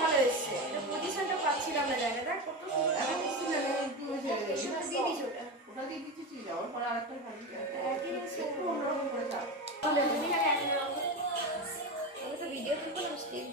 ভালো এসছে, পজিশনটা পাচ্ছিলাম না জায়গাটা, কত সুন্দর ওটা দিয়ে দিচ্ছি যাওয়ার পরে আরেকটা ভালো একটু অন্যরকম করে যাও, আমি তো ভিডিও করতে স্টিল